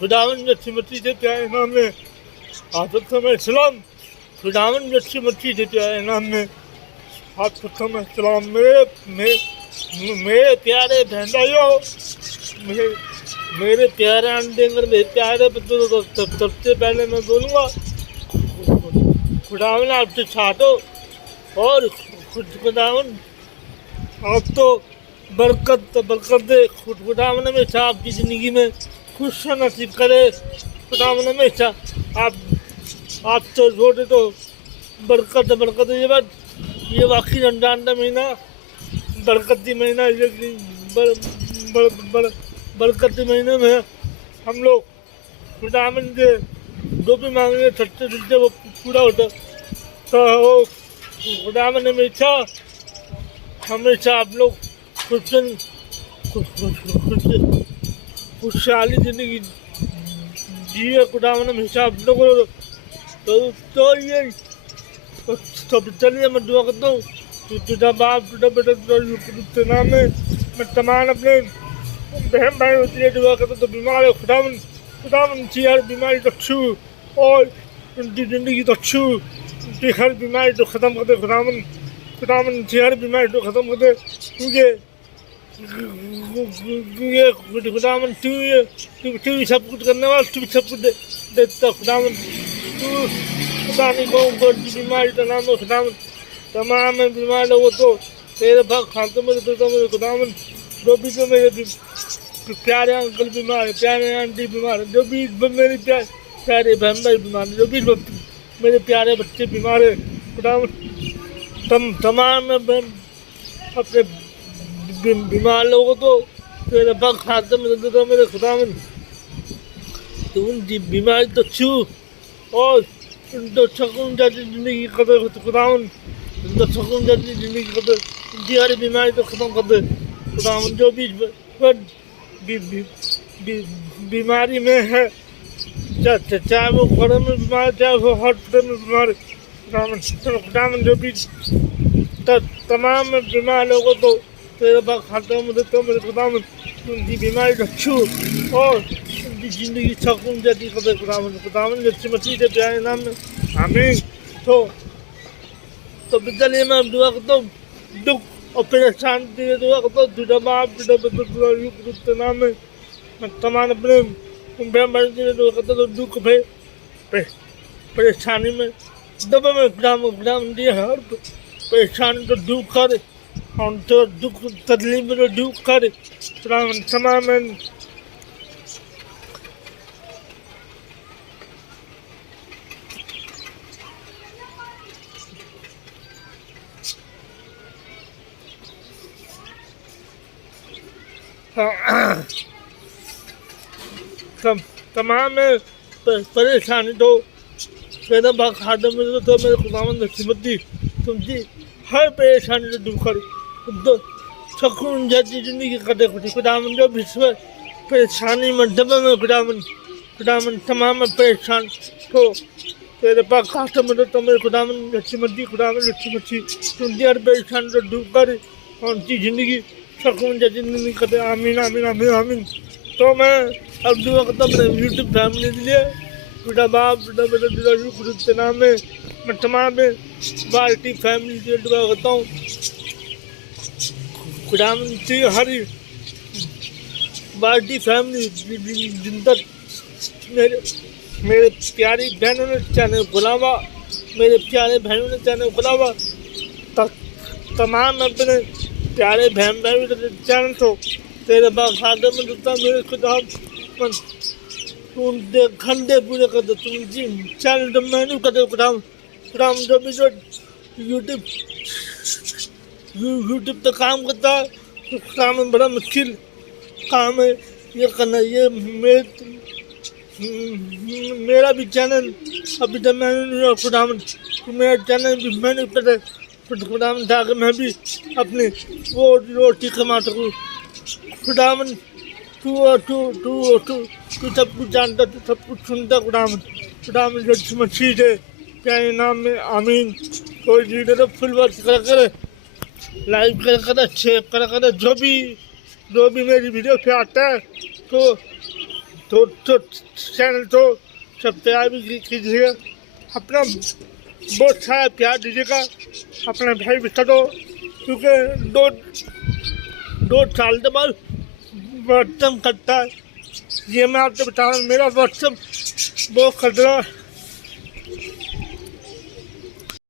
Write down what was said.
खुदावन अच्छी मच्छी से प्यारे नाम में हाफिज सलाम। खुदावन अच्छी मच्छी से प्यारे नाम में हाफिज सलाम। मेरे प्यारे बहन भाइयों, मेरे प्यारे अंडेंगर, मेरे प्यारे बच्चों, सबसे पहले मैं बोलूँगा खुदावन आपसे साथ हो और खुदावन आप तो बरकत दे। खुदावन हमेशा आपकी ज़िंदगी में खुश नसीब करे। खुदावन हमेशा आप तो जोड़े तो बरकत ये बात, ये वाकई रमजान का महीना बरकती महीना, बरकती महीने में हम लोग खुदावन से जो भी मांगे सच्चे दिल से वो पूरा होता। तो खुदावन हमेशा आप लोग खुशहाली जिंदगी जिए। खुदावन हमेशा आप लोगों तो ये सब चलिए मैं दुआ करता हूँ। तुझा बाप तुझा बेटा तुझे नाम में मैं तमाम अपने बहन भाई होती है दुआ करता तो बीमार है। खुदावन की हर बीमारी तो छू और उनकी ज़िंदगी तो छू, उनकी हर बीमारी तो ख़त्म कर दे। खुदावन की हर बीमारी तो ख़त्म कर दे, क्योंकि खुदावन तू सब कुछ करने वाला, तू सब कुछ देता। खुदावन तू पता नहीं कौन कौन सी बीमारी का नाम है। खुदावन तमाम बीमार लोगों तो तेरे भाग खाते में देता मेरे खुदावन। जो भी तो मेरे प्यारे अंकल बीमार है, प्यारे आंटी बीमार है, जो भी मेरे प्यारे बहन भाई बीमार है, जो भी मेरे प्यारे बच्चे बीमार है। खुदावन तमाम अपने बीमार लोगों को तेरे भाग खाते में देता मेरे खुदावन। तो उनकी बीमारी तो छू और उनको सुकून जाती ज़िंदगी कर दे। खुदावन उनको सुकून जाती ज़िंदगी कर दे, उनकी हर बीमारी तो ख़त्म कर दे। खुदावन जो भी बीमारी में है, चाहे वो घर में बीमार, चाहे वो हॉस्पिटल में बीमार, खुदावन जो भी तमाम बीमार लोगों को तेरे पास खाते में देते हो मेरे खुदावन। उनकी बीमारी रखू और उनकी ज़िंदगी सुकून जाती कर दे। खुदावन जैसी मसीह के प्यारे नाम में आमीन। तो चलिए मैं दुआ करता हूँ, दुख और परेशानी दुआ करता हूँ। तुझा बाप तुझा बेटा तुझा नाम में मैं तमाम अपने दुआ करता हूँ। दुख परेशानी में दबा में खुदावन दिए हर परेशानी तो दूर कर और तो दुख तकलीफ में तो दूर कर। खुदावन तमाम तमाम परेशानी तो तेरे भाग खाते में तो मेरे खुदावन नसीबती तुमची हर परेशानी से दूर कर, सुकून जाती ज़िंदगी कर दे। खुदावन जो विश्व परेशानी में दबे में खुदावन तमाम परेशान तो तेरे पास खाते में तो मेरे खुदावन नसीबती खुदावन नसीबती तुमची हर परेशानी से दूर कर और उनकी ज़िंदगी सुकून जाती ज़िंदगी कर दे। आमीन आमीन आमीन आमीन। तो मैं अब दुआ करता हूँ अपने यूट्यूब फैमिली के लिए। बेटा बाप बेटा बेटा के नाम में मैं तमाम बाल्टी फैमिली के दुआ करता हूँ। खुदावन की हरी बाल्टी फैमिली जिन तक मेरे प्यारी बहनों ने चैनल खुलावा, मेरे प्यारे बहनों ने चैनल खुलावा, तमाम अपने प्यारे बहन भाई चैनल तो तेरे बाग खाते में देता मेरे खुदावन। तुम खंडे पूरे कर दो, तुम जी चैनल तो मैंने कर दो। खुदावन जो भी जो यूट्यूब पे काम करता है तो खुदावन बड़ा मुश्किल काम है ये करना। ये मेरा भी चैनल अभी तक मैंने खुदावन मेरा चैनल भी मैंने कर खुदावन ताकि मैं भी अपनी वो रोटी कमा सकूँ। खुदावन तू सब कुछ जानता, तू सब कुछ सुनता। खुदावन यीशु मसीह के प्यारे नाम में आमीन। कोई वीडियो तो फुल वॉच करा करे, लाइक करा करे, शेयर करा करे। जो भी मेरी वीडियो पे आता है तो चैनल तो सब्सक्राइब कीजिएगा, अपना बहुत सारा प्यार दीजिएगा, अपना भाई भी करो, क्योंकि दो साल के बाद व्हाट्सअप करता है। ये मैं आपको बता रहा हूँ, मेरा व्हाट्सअप बहुत खतरा